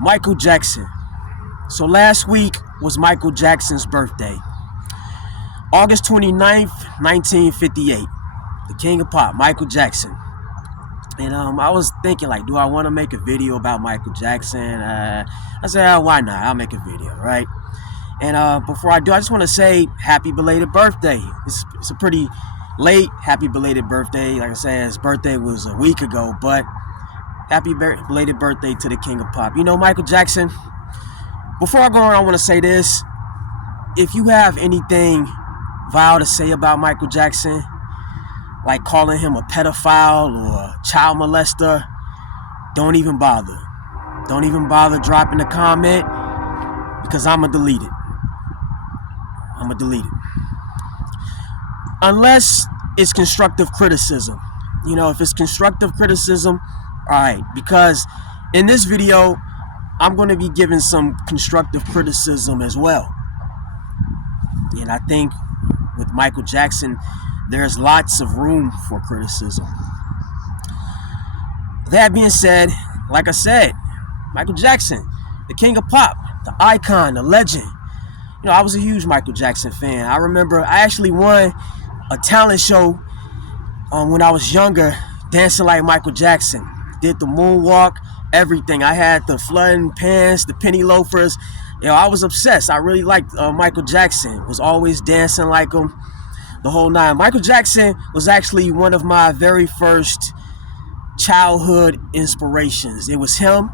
Michael Jackson. So last week was Michael Jackson's birthday. August 29th, 1958. The King of Pop, Michael Jackson. And I was thinking, like, do I want to make a video about Michael Jackson? I said, why not? I'll make a video, right? And before I do, I just want to say happy belated birthday. It's a pretty late happy belated birthday. Like I said, his birthday was a week ago, but happy belated birthday to the King of Pop. You know, Michael Jackson, before I go on, I want to say this. If you have anything vile to say about Michael Jackson, like calling him a pedophile or a child molester, don't even bother. Don't even bother dropping a comment, because I'm going to delete it. I'm going to delete it. Unless it's constructive criticism. You know, if it's constructive criticism, all right. Because in this video, I'm going to be giving some constructive criticism as well. And I think with Michael Jackson, there's lots of room for criticism. That being said, like I said, Michael Jackson, the King of Pop, the icon, the legend. You know, I was a huge Michael Jackson fan. I remember I actually won a talent show when I was younger, dancing like Michael Jackson. Did the moonwalk, everything. I had the flooding pants, the penny loafers. You know, I was obsessed. I really liked Michael Jackson. Was always dancing like him, the whole nine. Michael Jackson was actually one of my very first childhood inspirations. It was him.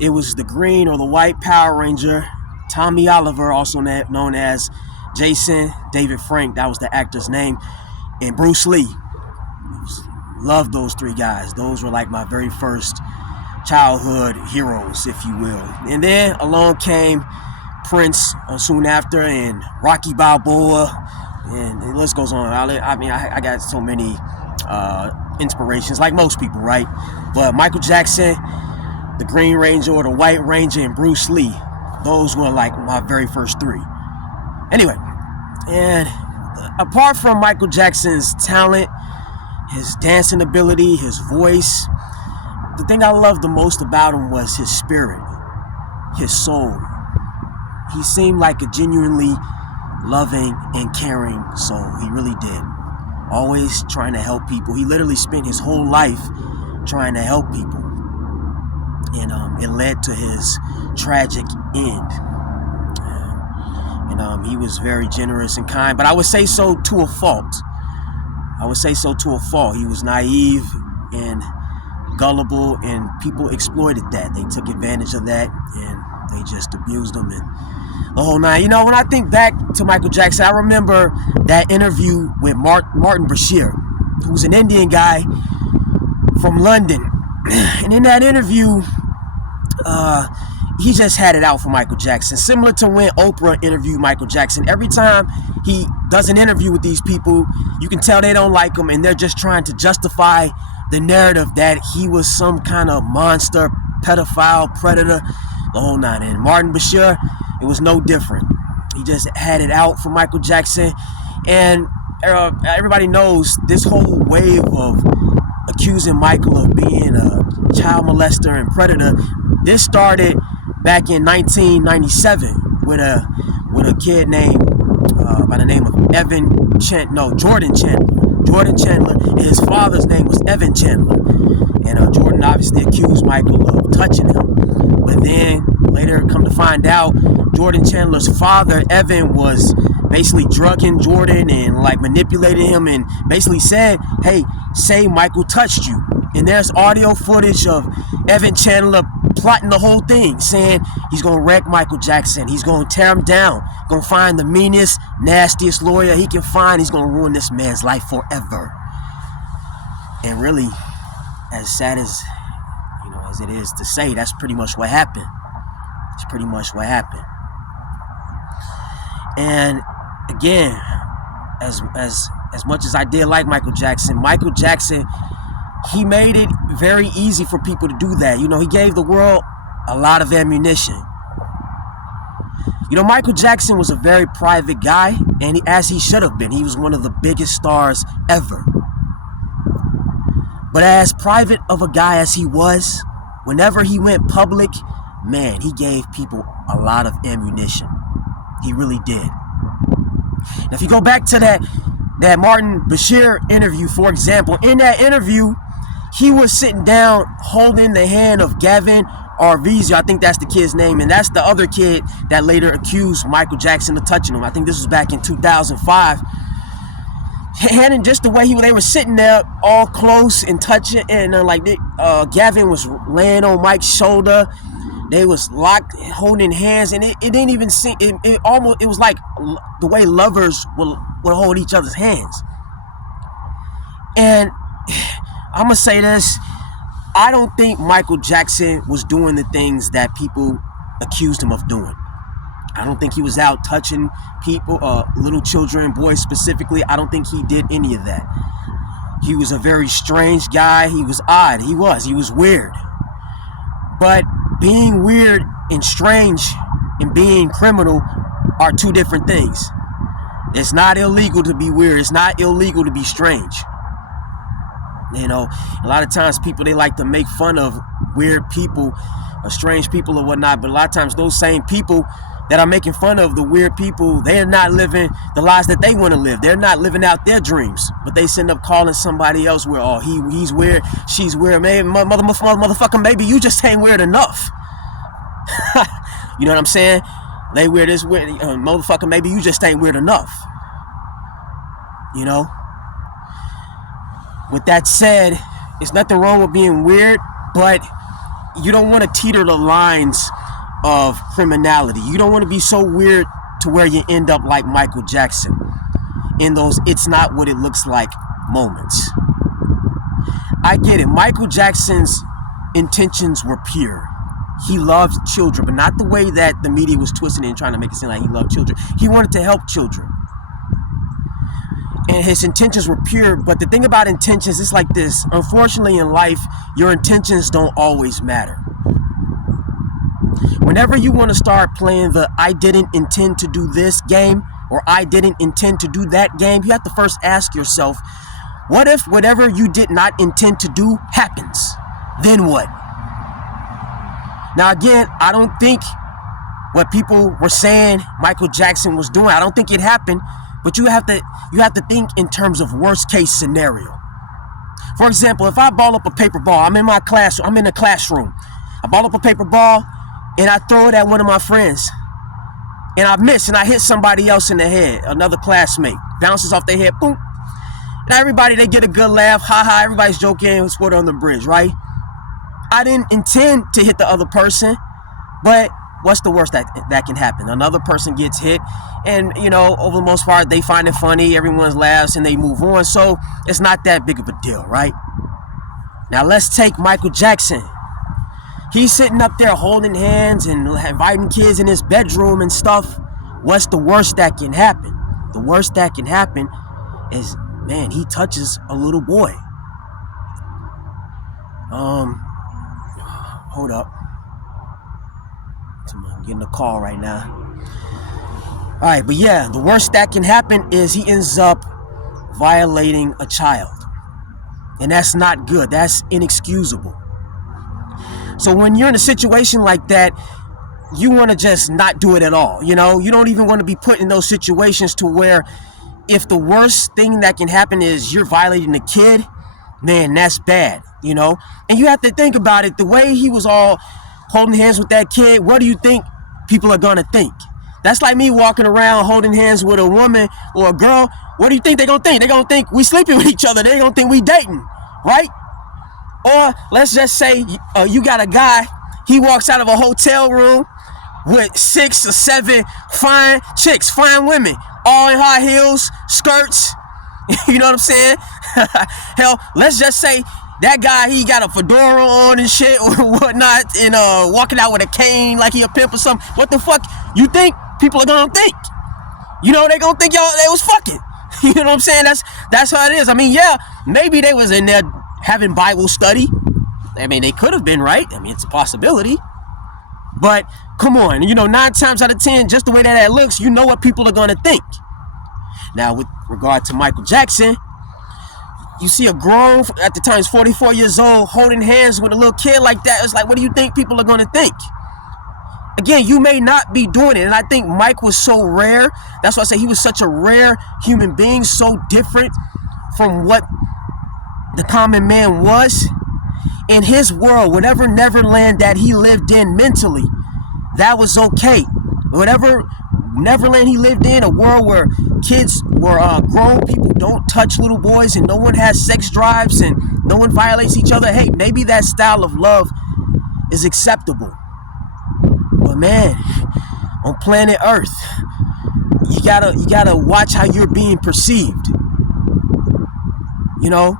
It was the green or the white Power Ranger, Tommy Oliver, also known as Jason David Frank. That was the actor's name. And Bruce Lee. Loved those three guys. Those were like my very first childhood heroes, if you will. And then along came Prince soon after, and Rocky Balboa, and the list goes on. I got so many inspirations, like most people, right? But Michael Jackson, the Green Ranger or the White Ranger, and Bruce Lee, those were like my very first three. Anyway, and apart from Michael Jackson's talent, his dancing ability, his voice, the thing I loved the most about him was his spirit, his soul. He seemed like a genuinely loving and caring soul. He really did. Always trying to help people. He literally spent his whole life trying to help people. And it led to his tragic end. And he was very generous and kind, but I would say so to a fault. He was naive and gullible, and people exploited that. They took advantage of that, and they just abused him and the whole nine. You know, when I think back to Michael Jackson, I remember that interview with Martin Bashir, who was an Indian guy from London. And in that interview, he just had it out for Michael Jackson. Similar to when Oprah interviewed Michael Jackson. Every time he does an interview with these people, you can tell they don't like him, and they're just trying to justify the narrative that he was some kind of monster, pedophile, predator, the whole nine. And Martin Bashir, it was no different. He just had it out for Michael Jackson. And everybody knows this whole wave of accusing Michael of being a child molester and predator, this started back in 1997 with a kid named by the name of Jordan Chandler. Jordan Chandler, and his father's name was Evan Chandler. And Jordan obviously accused Michael of touching him. But then later come to find out, Jordan Chandler's father, Evan, was basically drugging Jordan and like manipulating him, and basically said, hey, say Michael touched you. And there's audio footage of Evan Chandler plotting the whole thing, saying he's going to wreck Michael Jackson. He's going to tear him down. Going to find the meanest, nastiest lawyer he can find. He's going to ruin this man's life forever. And really, as sad as it is to say, that's pretty much what happened. It's pretty much what happened. And again, as much as I did like Michael Jackson, he made it very easy for people to do that. You know, he gave the world a lot of ammunition. You know, Michael Jackson was a very private guy, and as he should have been. He was one of the biggest stars ever. But as private of a guy as he was, whenever he went public, man, he gave people a lot of ammunition. He really did. Now, if you go back to that Martin Bashir interview, for example, in that interview, he was sitting down holding the hand of Gavin Arvizo. I think that's the kid's name, and that's the other kid that later accused Michael Jackson of touching him. I think this was back in 2005. And just the way they were sitting there all close and touching, and Gavin was laying on Mike's shoulder. They was locked, holding hands, and it didn't even seem, it was like the way lovers would hold each other's hands. And I'm gonna say this, I don't think Michael Jackson was doing the things that people accused him of doing. I don't think he was out touching people, little children, boys specifically. I don't think he did any of that. He was a very strange guy. He was odd. He was weird. But being weird and strange and being criminal are two different things. It's not illegal to be weird. It's not illegal to be strange. You know, a lot of times people, they like to make fun of weird people or strange people or whatnot, but a lot of times those same people that are making fun of the weird people, they're not living the lives that they want to live. They're not living out their dreams, but they end up calling somebody else weird. Oh, he's weird, she's weird. Maybe motherfucker, maybe you just ain't weird enough. You know what I'm saying? They weird, this weird, motherfucker, maybe you just ain't weird enough. You know? With that said, there's nothing wrong with being weird, but you don't want to teeter the lines of criminality. You don't want to be so weird to where you end up like Michael Jackson in those "it's not what it looks like" moments. I get it. Michael Jackson's intentions were pure. He loved children, but not the way that the media was twisting it and trying to make it seem like he loved children. He wanted to help children. And his intentions were pure, but the thing about intentions, it's like this. Unfortunately, in life, your intentions don't always matter. Whenever you want to start playing the "I didn't intend to do this" game, or "I didn't intend to do that" game, you have to first ask yourself, what if whatever you did not intend to do happens? Then what? Now again, I don't think what people were saying Michael Jackson was doing, I don't think it happened, but you have to think in terms of worst case scenario. For example, if I ball up a paper ball, I'm in the classroom. I ball up a paper ball and I throw it at one of my friends. And I miss and I hit somebody else in the head, another classmate. Bounces off their head, boom. And everybody, they get a good laugh, ha, everybody's joking, it's water on the bridge, right? I didn't intend to hit the other person, but what's the worst that can happen? Another person gets hit, and you know, over the most part, they find it funny, everyone laughs, and they move on. So it's not that big of a deal, right? Now let's take Michael Jackson. He's sitting up there holding hands and inviting kids in his bedroom and stuff. What's the worst that can happen? The worst that can happen is, man, he touches a little boy. Hold up. I'm getting a call right now. All right, but yeah, the worst that can happen is he ends up violating a child. And that's not good. That's inexcusable. So when you're in a situation like that, you want to just not do it at all. You know, you don't even want to be put in those situations to where if the worst thing that can happen is you're violating a kid, man, that's bad, you know? And you have to think about it. The way he was all holding hands with that kid, what do you think people are going to think? That's like me walking around holding hands with a woman or a girl. What do you think they're going to think? They're going to think we sleeping with each other. They're going to think we dating, right? Or let's just say you got a guy, he walks out of a hotel room with 6 or 7 fine chicks, fine women, all in high heels, skirts, you know what I'm saying? Hell, let's just say that guy, he got a fedora on and shit or whatnot, and walking out with a cane like he a pimp or something. What the fuck you think people are gonna think? You know, they gonna think y'all they was fucking. You know what I'm saying? That's how it is. I mean, yeah, maybe they was in there having Bible study. I mean, they could have been, right? I mean, it's a possibility. But come on, you know, 9 times out of 10, just the way that looks, you know what people are gonna think. Now, with regard to Michael Jackson, you see a grown, at the time he's 44 years old, holding hands with a little kid like that. It's like, what do you think people are going to think? Again, you may not be doing it. And I think Mike was so rare. That's why I say he was such a rare human being, so different from what the common man was. In his world, whatever Neverland that he lived in mentally, that was okay. Whatever Neverland he lived in, a world where kids were grown people don't touch little boys and no one has sex drives and no one violates each other. Hey, maybe that style of love is acceptable. But man, on planet Earth, you gotta watch how you're being perceived. You know,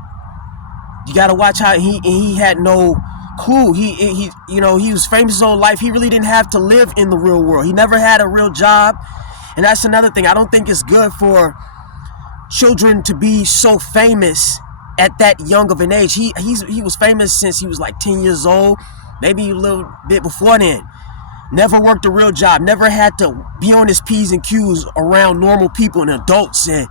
you gotta watch how he had no clue. He was famous his whole life. He really didn't have to live in the real world. He never had a real job, and that's another thing. I don't think it's good for children to be so famous at that young of an age. He was famous since he was like 10 years old, maybe a little bit before then. Never worked a real job, never had to be on his P's and Q's around normal people and adults, and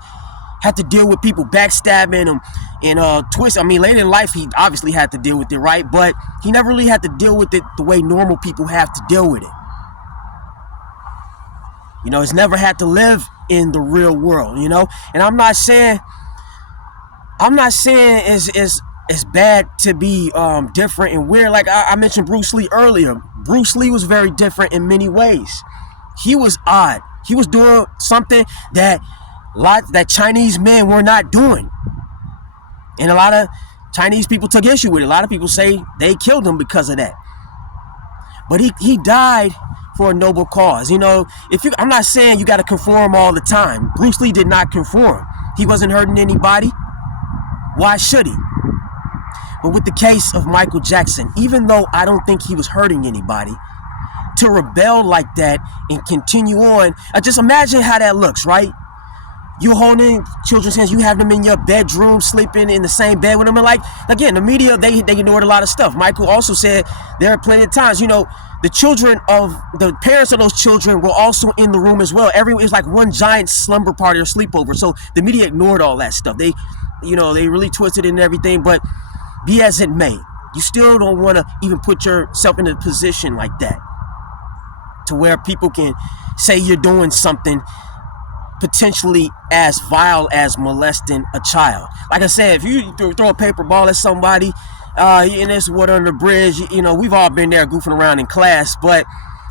had to deal with people backstabbing him and twist. I mean, later in life, he obviously had to deal with it, right? But he never really had to deal with it the way normal people have to deal with it. You know, he's never had to live in the real world, you know? And I'm not saying it's bad to be different and weird. Like I mentioned Bruce Lee earlier. Bruce Lee was very different in many ways. He was odd. He was doing something that Chinese men were not doing. And a lot of Chinese people took issue with it. A lot of people say they killed him because of that. But he died for a noble cause. You know, I'm not saying you got to conform all the time. Bruce Lee did not conform. He wasn't hurting anybody. Why should he? But with the case of Michael Jackson, even though I don't think he was hurting anybody, to rebel like that and continue on, just imagine how that looks, right? You holding children's hands, you have them in your bedroom, sleeping in the same bed with them. And like, again, the media, they ignored a lot of stuff. Michael also said there are plenty of times, you know, the parents of those children were also in the room as well. It was like one giant slumber party or sleepover. So the media ignored all that stuff. They really twisted it and everything, but be as it may, you still don't want to even put yourself in a position like that to where people can say you're doing something potentially as vile as molesting a child. Like I said, if you throw a paper ball at somebody and there's water under the bridge, you know, we've all been there goofing around in class, but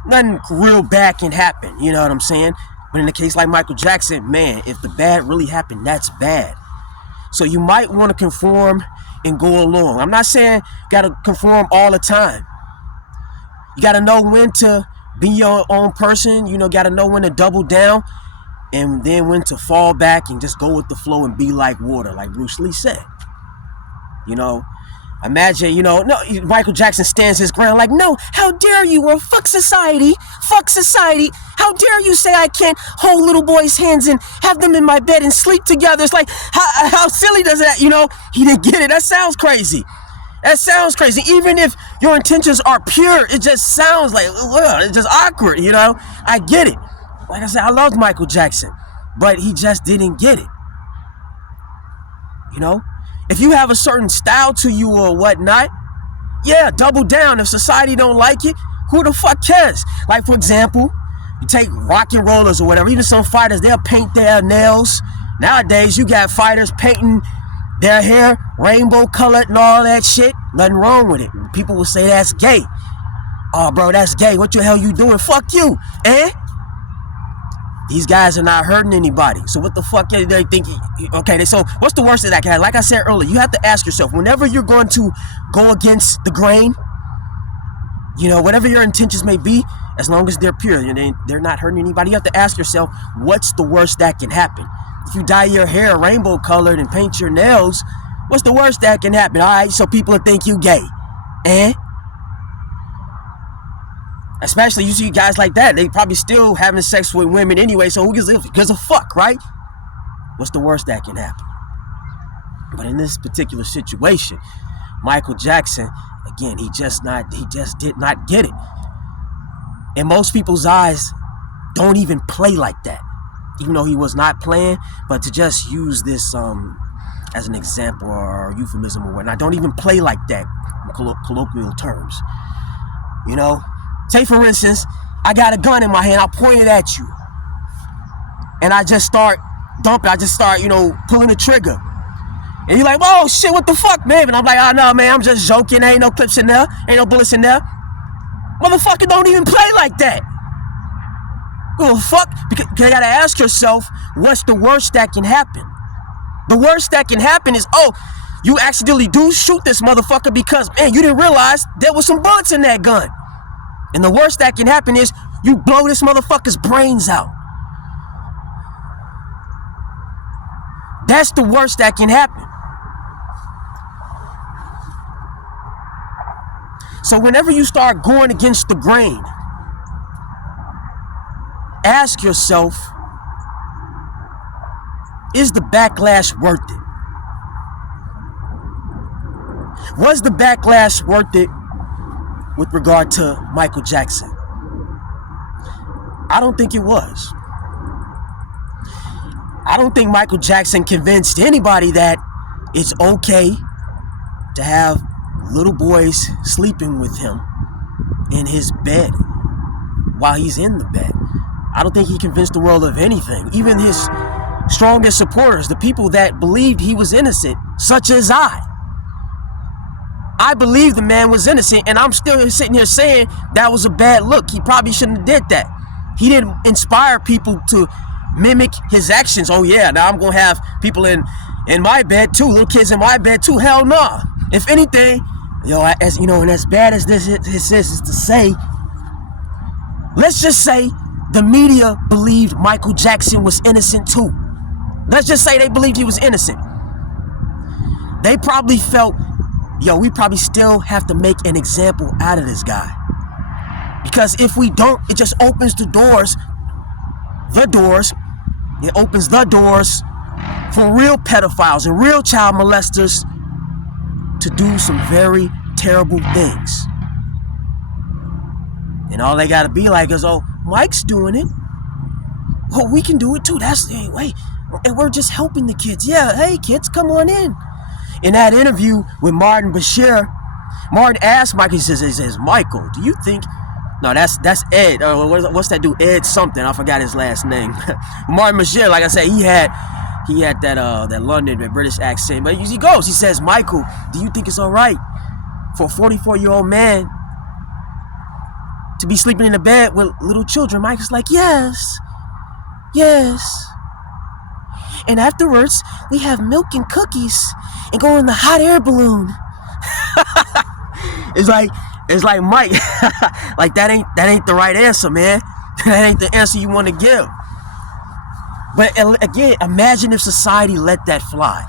nothing real bad can happen, you know what I'm saying? But in a case like Michael Jackson, man, if the bad really happened, that's bad. So you might want to conform and go along. I'm not saying you got to conform all the time. You got to know when to be your own person. You know, got to know when to double down and then when to fall back and just go with the flow and be like water, like Bruce Lee said. You know, imagine, you know, no, Michael Jackson stands his ground like, no, how dare you? Well, fuck society. Fuck society. How dare you say I can't hold little boys' hands and have them in my bed and sleep together? It's like, how silly does that, you know? He didn't get it. That sounds crazy. That sounds crazy. Even if your intentions are pure, it just sounds like, well, it's just awkward, you know? I get it. Like I said, I loved Michael Jackson, but he just didn't get it. You know? If you have a certain style to you or whatnot, yeah, double down. If society don't like it, who the fuck cares? Like, for example, you take rock and rollers or whatever, even some fighters, they'll paint their nails. Nowadays, you got fighters painting their hair rainbow colored and all that shit. Nothing wrong with it. People will say that's gay. Oh, bro, that's gay. What the hell you doing? Fuck you, eh? These guys are not hurting anybody. So what the fuck are they thinking? Okay, so what's the worst of that guy? Like I said earlier, you have to ask yourself, whenever you're going to go against the grain, you know, whatever your intentions may be, as long as they're pure and they're not hurting anybody, you have to ask yourself, what's the worst that can happen? If you dye your hair rainbow colored and paint your nails, what's the worst that can happen? All right, so people will think you gay. Eh? Especially you see guys like that, they probably still having sex with women anyway, so who gives a fuck, right? What's the worst that can happen? But in this particular situation, Michael Jackson, again, he just did not get it. In most people's eyes, don't even play like that. Even though he was not playing, but to just use this as an example or euphemism or whatnot, don't even play like that in colloquial terms. You know? Say, for instance, I got a gun in my hand. I point it at you. And I just start dumping. I just start, pulling the trigger. And you're like, whoa, shit, what the fuck, man? And I'm like, oh, no, man, I'm just joking. There ain't no clips in there. Ain't no bullets in there. Motherfucker don't even play like that. Oh, fuck. Because you gotta ask yourself, what's the worst that can happen? The worst that can happen is, you accidentally do shoot this motherfucker because, man, you didn't realize there was some bullets in that gun. And the worst that can happen is you blow this motherfucker's brains out. That's the worst that can happen. So whenever you start going against the grain, ask yourself, is the backlash worth it? Was the backlash worth it with regard to Michael Jackson? I don't think it was. I don't think Michael Jackson convinced anybody that it's okay to have little boys sleeping with him in his bed while he's in the bed. I don't think he convinced the world of anything. Even his strongest supporters, the people that believed he was innocent, such as I believe the man was innocent, and I'm still sitting here saying that was a bad look. He probably shouldn't have did that. He didn't inspire people to mimic his actions. Oh yeah, now I'm gonna have people in my bed too, little kids in my bed too. Hell no. Nah. If anything, as you know, and as bad as this is to say, let's just say the media believed Michael Jackson was innocent too. Let's just say they believed he was innocent. They probably felt, we probably still have to make an example out of this guy. Because if we don't, it just opens it opens the doors for real pedophiles and real child molesters to do some very terrible things. And all they gotta be like is, Mike's doing it. Well, we can do it too. And we're just helping the kids. Yeah, hey kids, come on in. In that interview with Martin Bashir, Martin asked Michael, he says, Michael, do you think, no, that's Ed, what's that dude, Ed something, I forgot his last name. Martin Bashir, like I said, he had that London, that British accent, but he says, Michael, do you think it's all right for a 44-year-old man to be sleeping in a bed with little children? Michael's like, yes. And afterwards, we have milk and cookies and go in the hot air balloon. It's like Mike, like that ain't the right answer, man. That ain't the answer you want to give. But again, imagine if society let that fly.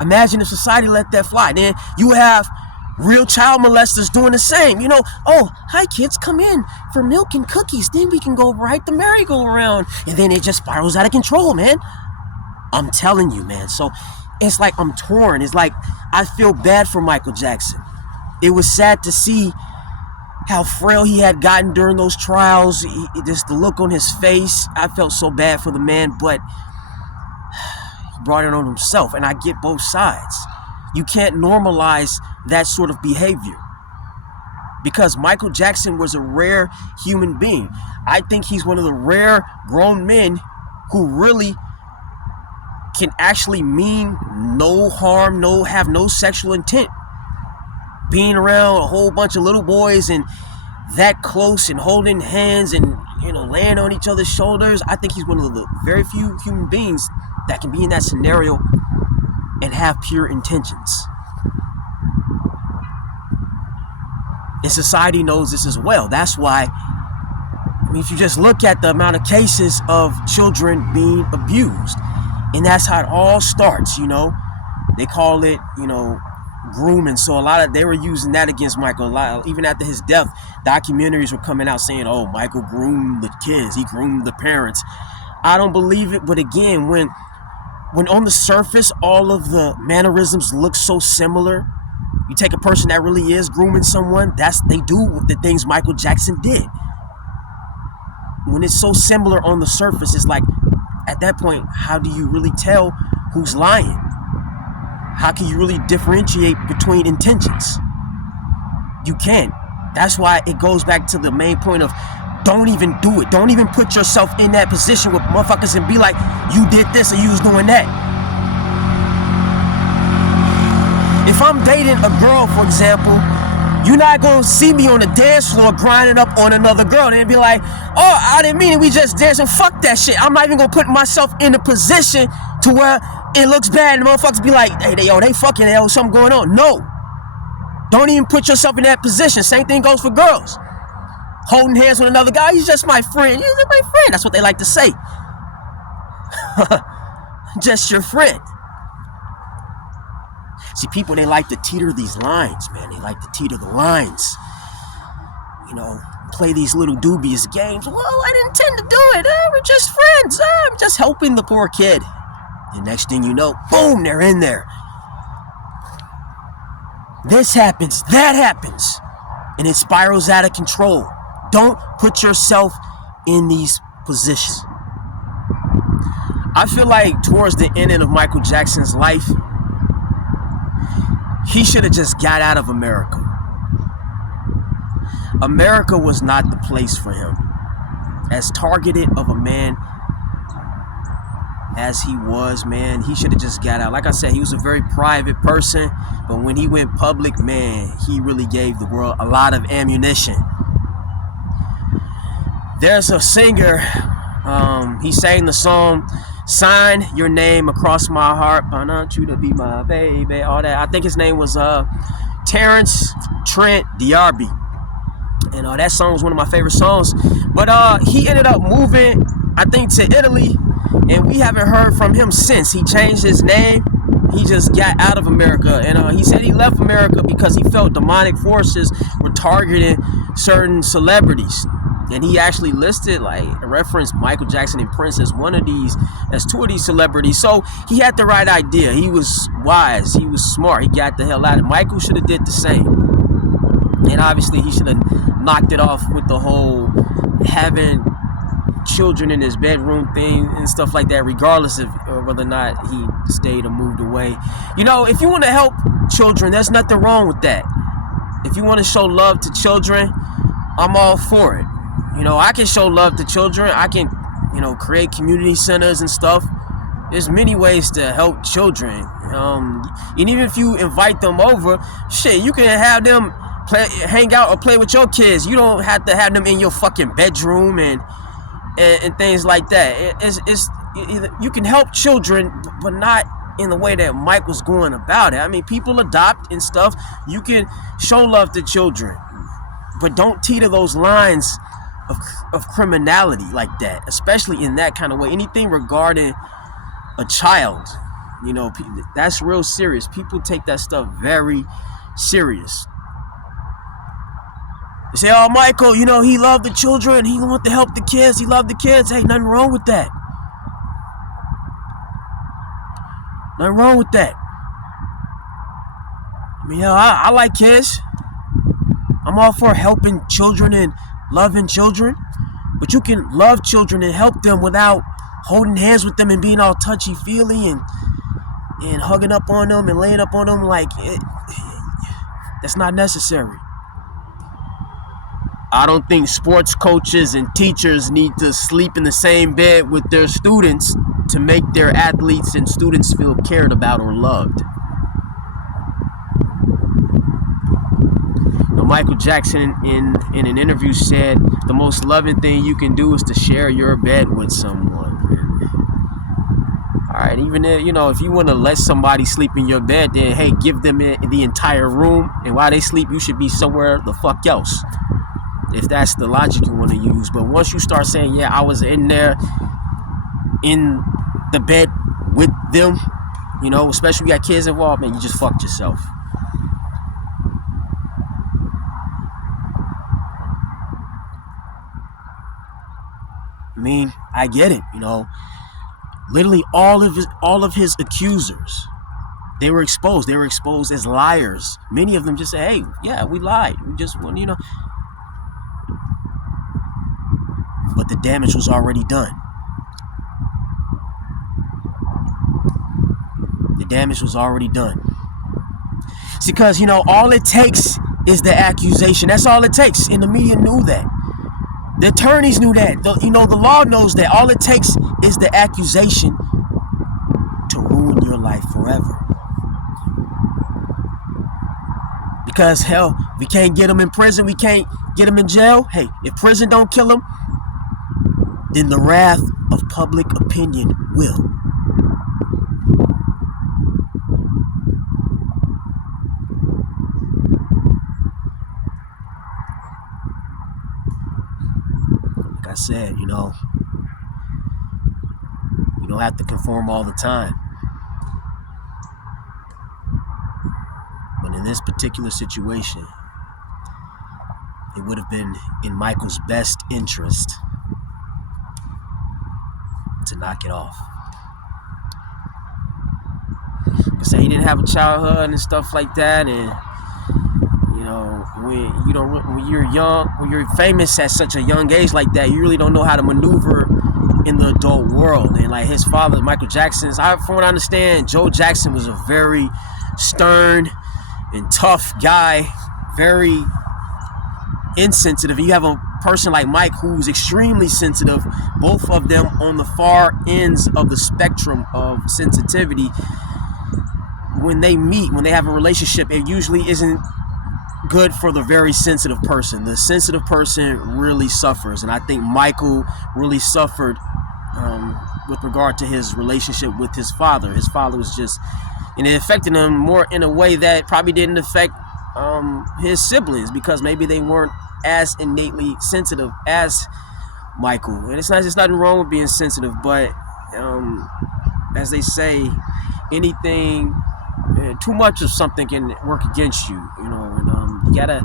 Imagine if society let that fly. Then you have real child molesters doing the same. Hi kids, come in for milk and cookies. Then we can go ride the merry-go-round. And then it just spirals out of control, man. I'm telling you, man. So it's like I'm torn. It's like I feel bad for Michael Jackson. It was sad to see how frail he had gotten during those trials. Just the look on his face. I felt so bad for the man, but he brought it on himself. And I get both sides. You can't normalize that sort of behavior because Michael Jackson was a rare human being. I think he's one of the rare grown men who really can actually mean no harm, have no sexual intent. Being around a whole bunch of little boys and that close and holding hands and laying on each other's shoulders, I think he's one of the very few human beings that can be in that scenario and have pure intentions. And society knows this as well. That's why, if you just look at the amount of cases of children being abused, and that's how it all starts, they call it, grooming. So they were using that against Michael. Even after his death, documentaries were coming out saying, Michael groomed the kids, he groomed the parents. I don't believe it, but again, when on the surface, all of the mannerisms look so similar, you take a person that really is grooming someone, they do the things Michael Jackson did. When it's so similar on the surface, it's like, at that point, how do you really tell who's lying? How can you really differentiate between intentions? You can't. That's why it goes back to the main point of don't even do it. Don't even put yourself in that position with motherfuckers and be like, you did this or you was doing that. If I'm dating a girl, for example, you're not gonna see me on the dance floor grinding up on another girl and be like, oh, I didn't mean it, we just dancing. Fuck that shit. I'm not even gonna put myself in a position to where it looks bad and the motherfuckers be like, hey, they fucking, something going on. No. Don't even put yourself in that position. Same thing goes for girls. Holding hands with another guy, he's just my friend. He's just my friend. That's what they like to say. Just your friend. See, people, they like to teeter these lines, man. They like to teeter the lines. You know, play these little dubious games. Well, I didn't intend to do it. We're just friends. I'm just helping the poor kid. The next thing you know, boom, they're in there. This happens, that happens, and it spirals out of control. Don't put yourself in these positions. I feel like towards the ending of Michael Jackson's life, he should have just got out of America. America was not the place for him. As targeted of a man as he was, man, he should have just got out. Like I said, he was a very private person, but when he went public, man, he really gave the world a lot of ammunition. There's a singer, he sang the song, Sign Your Name Across My Heart, I want you to be my baby, all that. I think his name was Terrence Trent D'Arby. And that song was one of my favorite songs. But he ended up moving, I think, to Italy. And we haven't heard from him since. He changed his name. He just got out of America. And he said he left America because he felt demonic forces were targeting certain celebrities. And he actually listed, like, referenced Michael Jackson and Prince as two of these celebrities. So he had the right idea. He was wise. He was smart. He got the hell out of it. Michael should have did the same. And obviously he should have knocked it off with the whole having children in his bedroom thing and stuff like that, regardless of whether or not he stayed or moved away. You know, if you want to help children, there's nothing wrong with that. If you want to show love to children, I'm all for it. You know, I can show love to children. I can, create community centers and stuff. There's many ways to help children. And even if you invite them over, shit, you can have them hang out or play with your kids. You don't have to have them in your fucking bedroom and things like that. You can help children, but not in the way that Mike was going about it. I mean, people adopt and stuff. You can show love to children, but don't teeter those lines of criminality like that, especially in that kind of way. Anything regarding a child, that's real serious. People take that stuff very serious. They say, oh, Michael, he loved the children. He wanted to help the kids. He loved the kids. Hey, nothing wrong with that. Nothing wrong with that. I mean, I like kids. I'm all for helping children and loving children. But you can love children and help them without holding hands with them and being all touchy-feely and hugging up on them and laying up on them. That's not necessary. I don't think sports coaches and teachers need to sleep in the same bed with their students to make their athletes and students feel cared about or loved. Michael Jackson in an interview said the most loving thing you can do is to share your bed with someone. All right, even if you want to let somebody sleep in your bed, then hey, give them the entire room, and while they sleep, you should be somewhere the fuck else. If that's the logic you want to use. But once you start saying, yeah, I was in there in the bed with them, especially you got kids involved, man, you just fucked yourself. I mean, I get it, literally all of his accusers, they were exposed. They were exposed as liars. Many of them just say, hey, yeah, we lied. We just want, But the damage was already done. The damage was already done. See, because, all it takes is the accusation. That's all it takes. And the media knew that. The attorneys knew that. The law knows that. All it takes is the accusation to ruin your life forever. Because hell, we can't get them in prison. We can't get them in jail. Hey, if prison don't kill them, then the wrath of public opinion will. Like I said, you don't have to conform all the time. But in this particular situation, it would have been in Michael's best interest to knock it off. Like I say, he didn't have a childhood and stuff like that, and when you're young, when you're famous at such a young age like that, you really don't know how to maneuver in the adult world. And like his father, Michael Jackson, from what I understand, Joe Jackson was a very stern and tough guy, very insensitive. You have a person like Mike who's extremely sensitive, both of them on the far ends of the spectrum of sensitivity. When they meet, when they have a relationship, it usually isn't good for the very sensitive person. The sensitive person really suffers, and I think Michael really suffered with regard to his relationship with his father. His father was just, and it affected him more in a way that probably didn't affect his siblings, because maybe they weren't as innately sensitive as Michael. And there's nothing wrong with being sensitive, but as they say, anything too much of something can work against you, and you gotta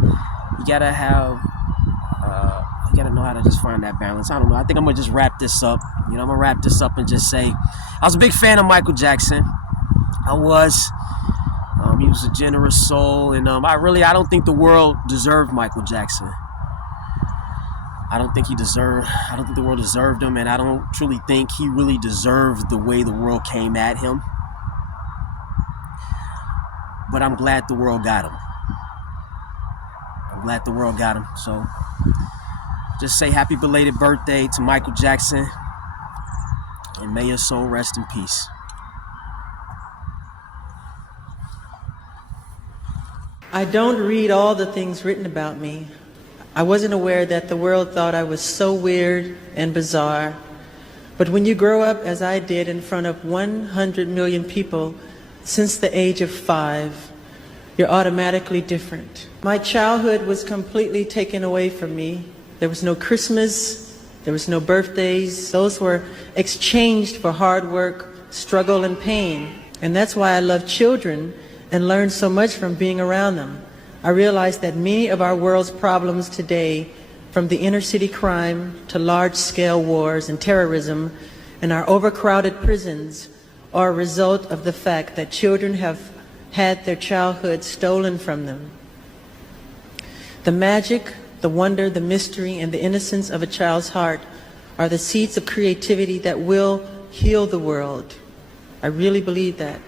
know how to just find that balance. I don't know. I think I'm gonna just wrap this up. I'm gonna wrap this up and just say I was a big fan of Michael Jackson. I was. He was a generous soul, and I don't think the world deserved Michael Jackson. I don't think the world deserved him, and I don't truly think he really deserved the way the world came at him. But I'm glad the world got him. So just say happy belated birthday to Michael Jackson, and may his soul rest in peace. I don't read all the things written about me. I wasn't aware that the world thought I was so weird and bizarre. But when you grow up, as I did, in front of 100 million people since the age of 5, you're automatically different. My childhood was completely taken away from me. There was no Christmas, there was no birthdays. Those were exchanged for hard work, struggle, and pain. And that's why I love children and learned so much from being around them. I realized that many of our world's problems today, from the inner city crime to large-scale wars and terrorism and our overcrowded prisons, are a result of the fact that children have had their childhood stolen from them. The magic, the wonder, the mystery, and the innocence of a child's heart are the seeds of creativity that will heal the world. I really believe that.